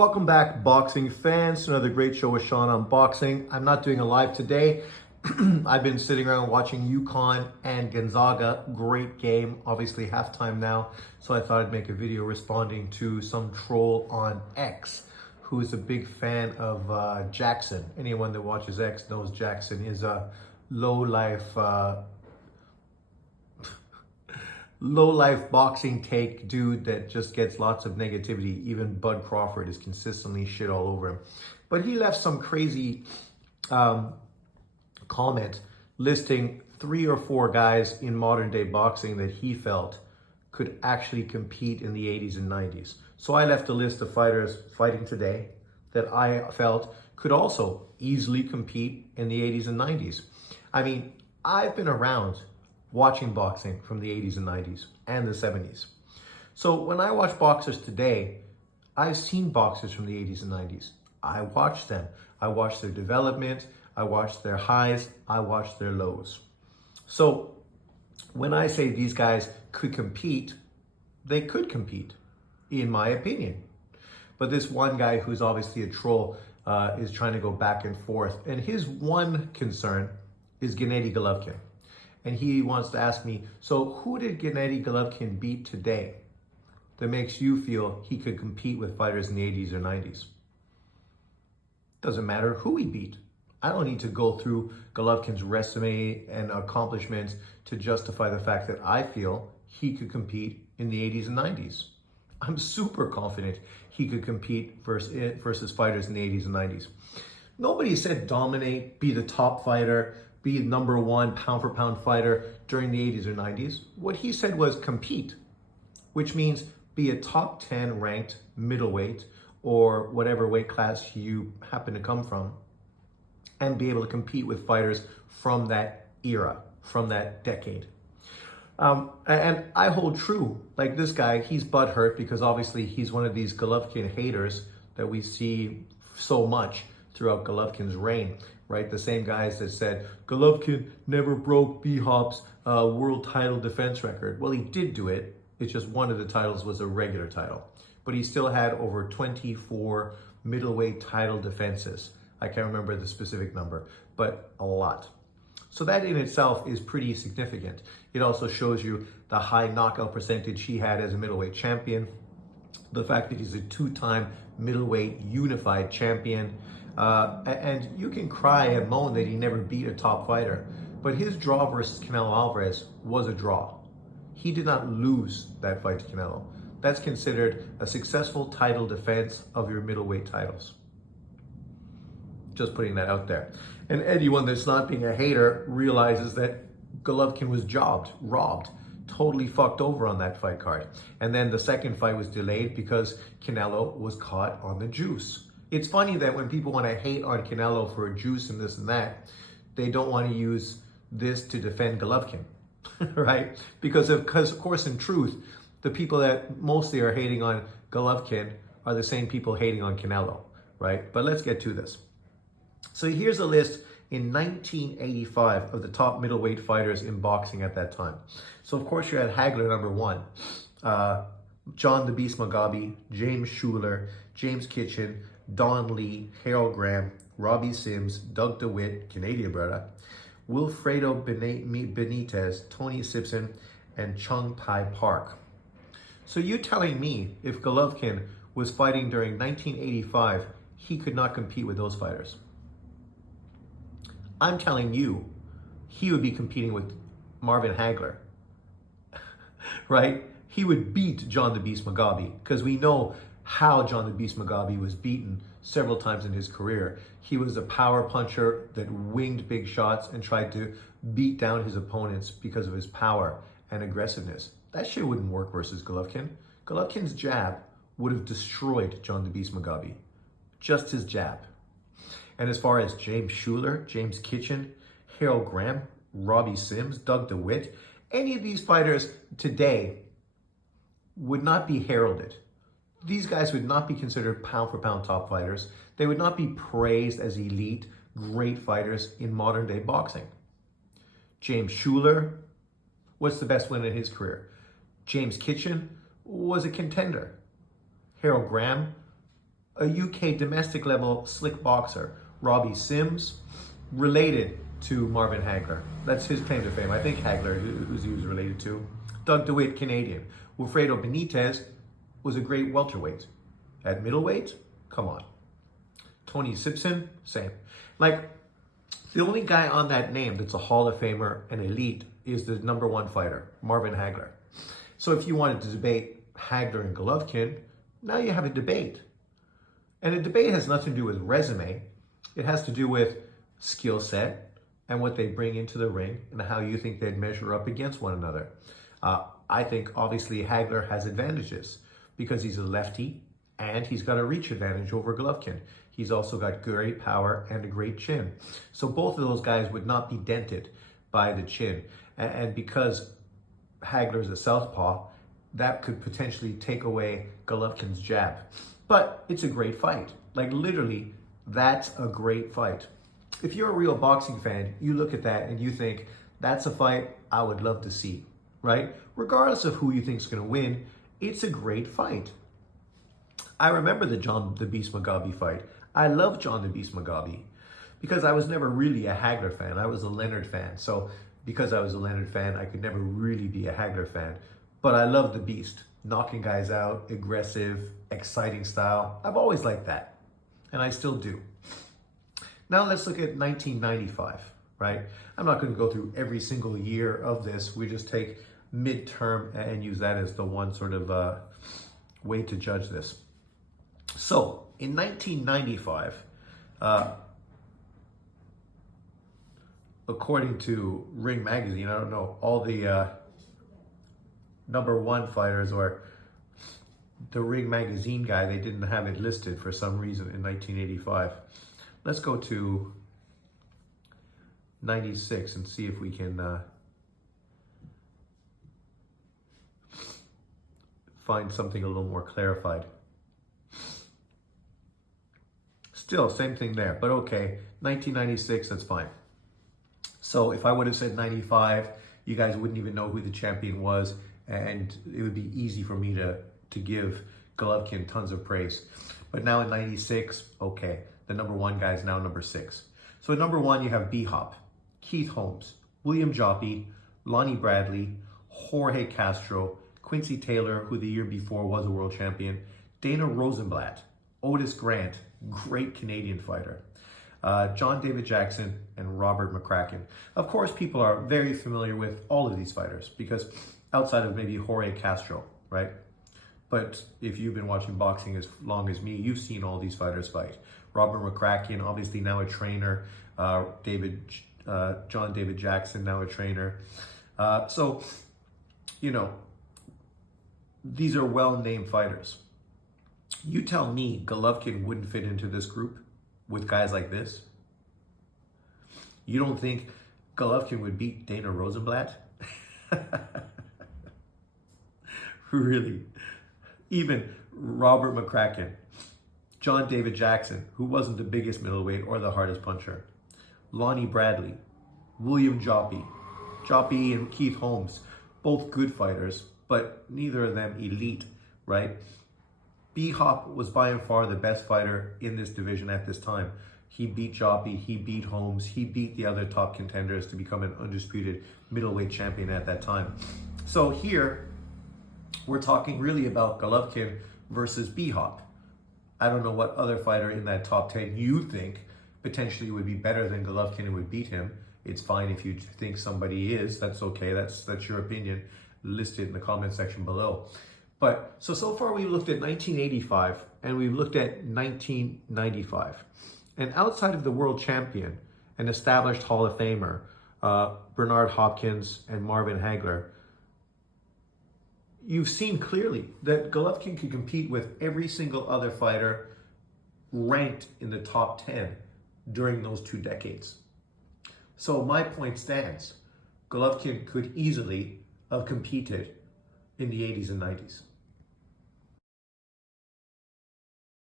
Welcome back, boxing fans, to another great show with Sean on boxing. I'm not doing a live today. I've been sitting around watching UConn and Gonzaga. Great game, obviously halftime now. So I thought I'd make a video responding to some troll on X who is a big fan of Jackson. Anyone that watches X knows Jackson is a low-life boxing take dude that just gets lots of negativity. Even Bud Crawford is consistently shit all over him. But he left some crazy comment listing 3 or 4 guys in modern day boxing that he felt could actually compete in the 80s and 90s. So I left a list of fighters fighting today that I felt could also easily compete in the 80s and 90s. I mean, I've been around watching boxing from the 80s and 90s and the 70s. So when I watch boxers today, I've seen boxers from the 80s and 90s. I watched them. I watched their development. I watched their highs. I watched their lows. So when I say these guys could compete, they could compete, in my opinion. But this one guy who's obviously a troll is trying to go back and forth. And his one concern is Gennady Golovkin. And he wants to ask me, so who did Gennady Golovkin beat today that makes you feel he could compete with fighters in the 80s or 90s? Doesn't matter who he beat. I don't need to go through Golovkin's resume and accomplishments to justify the fact that I feel he could compete in the 80s and 90s. I'm super confident he could compete versus fighters in the 80s and 90s. Nobody said dominate, be the top fighter, be the #1 pound for pound fighter during the 80s or 90s. What he said was compete, which means be a top 10 ranked middleweight or whatever weight class you happen to come from, and be able to compete with fighters from that era, from that decade. And I hold true. Like this guy, he's butthurt because obviously he's one of these Golovkin haters that we see so much throughout Golovkin's reign, right? The same guys that said Golovkin never broke B-Hop's world title defense record. Well, he did do it. It's just one of the titles was a regular title. But he still had over 24 middleweight title defenses. I can't remember the specific number, but a lot. So that in itself is pretty significant. It also shows you the high knockout percentage he had as a middleweight champion, the fact that he's a 2-time middleweight unified champion, and you can cry and moan that he never beat a top fighter, but his draw versus Canelo Alvarez was a draw. He did not lose that fight to Canelo. That's considered a successful title defense of your middleweight titles. Just putting that out there. And anyone that's not being a hater realizes that Golovkin was robbed, totally fucked over on that fight card. And then the second fight was delayed because Canelo was caught on the juice. It's funny that when people want to hate on Canelo for a juice and this and that, they don't want to use this to defend Golovkin, right? Because of course, in truth, the people that mostly are hating on Golovkin are the same people hating on Canelo, right? But let's get to this. So here's a list in 1985 of the top middleweight fighters in boxing at that time. So of course you had Hagler #1, John the Beast Mugabe, James Shuler, James Kitchen, Don Lee, Harold Graham, Robbie Sims, Doug DeWitt, Canadian brother, Wilfredo Benitez, Tony Simpson, and Chung Tai Park. So you telling me if Golovkin was fighting during 1985, he could not compete with those fighters? I'm telling you, he would be competing with Marvin Hagler, right? He would beat John the Beast Mugabe because we know how John the Beast Mugabe was beaten several times in his career. He was a power puncher that winged big shots and tried to beat down his opponents because of his power and aggressiveness. That shit wouldn't work versus Golovkin. Golovkin's jab would have destroyed John the Beast Mugabe. Just his jab. And as far as James Shuler, James Kitchen, Harold Graham, Robbie Sims, Doug DeWitt, any of these fighters today would not be heralded. These guys would not be considered pound for pound top fighters. They would not be praised as elite, great fighters in modern day boxing. James Shuler, what's the best win in his career? James Kitchen was a contender. Harold Graham, a UK domestic level slick boxer, Robbie Sims, related to Marvin Hagler. That's his claim to fame. I think Hagler, who's he was related to. Doug DeWitt, Canadian. Wilfredo Benitez was a great welterweight. At middleweight, come on. Tony Simpson, same. Like, the only guy on that name that's a Hall of Famer and elite is the number one fighter, Marvin Hagler. So if you wanted to debate Hagler and Golovkin, now you have a debate. And a debate has nothing to do with resume. It has to do with skill set and what they bring into the ring and how you think they'd measure up against one another. I think obviously Hagler has advantages because he's a lefty and he's got a reach advantage over Golovkin. He's also got great power and a great chin. So both of those guys would not be dented by the chin. And because Hagler's a southpaw, that could potentially take away Golovkin's jab. But it's a great fight. Like literally, that's a great fight. If you're a real boxing fan, you look at that and you think, that's a fight I would love to see, right? Regardless of who you think is going to win, it's a great fight. I remember the John the Beast Mugabe fight. I love John the Beast Mugabe because I was never really a Hagler fan. I was a Leonard fan. So because I was a Leonard fan, I could never really be a Hagler fan. But I love the Beast, knocking guys out, aggressive, exciting style. I've always liked that, and I still do. Now let's look at 1995, right? I'm not going to go through every single year of this. We just take midterm and use that as the one sort of way to judge this. So in 1995, according to Ring Magazine, I don't know, all the number one fighters or the Ring Magazine guy, they didn't have it listed for some reason in 1985. Let's go to 96 and see if we can find something a little more clarified. Still, same thing there, but okay, 1996, that's fine. So if I would have said 95, you guys wouldn't even know who the champion was, and it would be easy for me to give Golovkin tons of praise. But now in 96, okay, the number one guy is now number 6. So at number 1, you have B-Hop, Keith Holmes, William Joppy, Lonnie Bradley, Jorge Castro, Quincy Taylor, who the year before was a world champion, Dana Rosenblatt, Otis Grant, great Canadian fighter, John David Jackson, and Robert McCracken. Of course, people are very familiar with all of these fighters because outside of maybe Jorge Castro, right? But if you've been watching boxing as long as me, you've seen all these fighters fight. Robert McCracken, obviously now a trainer. John David Jackson, now a trainer. So, you know, these are well-named fighters. You tell me Golovkin wouldn't fit into this group with guys like this? You don't think Golovkin would beat Dana Rosenblatt? Really? Even Robert McCracken, John David Jackson, who wasn't the biggest middleweight or the hardest puncher, Lonnie Bradley, William Joppy and Keith Holmes, both good fighters, but neither of them elite, right? B-Hop was by and far the best fighter in this division at this time. He beat Joppy, he beat Holmes, he beat the other top contenders to become an undisputed middleweight champion at that time. So here, we're talking really about Golovkin versus B-Hop. I don't know what other fighter in that top 10 you think potentially would be better than Golovkin and would beat him. It's fine if you think somebody is. That's okay. That's your opinion. List it in the comment section below. But so far we've looked at 1985 and we've looked at 1995. And outside of the world champion and established Hall of Famer, Bernard Hopkins and Marvin Hagler, you've seen clearly that Golovkin could compete with every single other fighter ranked in the top 10 during those 2 decades. So my point stands. Golovkin could easily have competed in the 80s and 90s.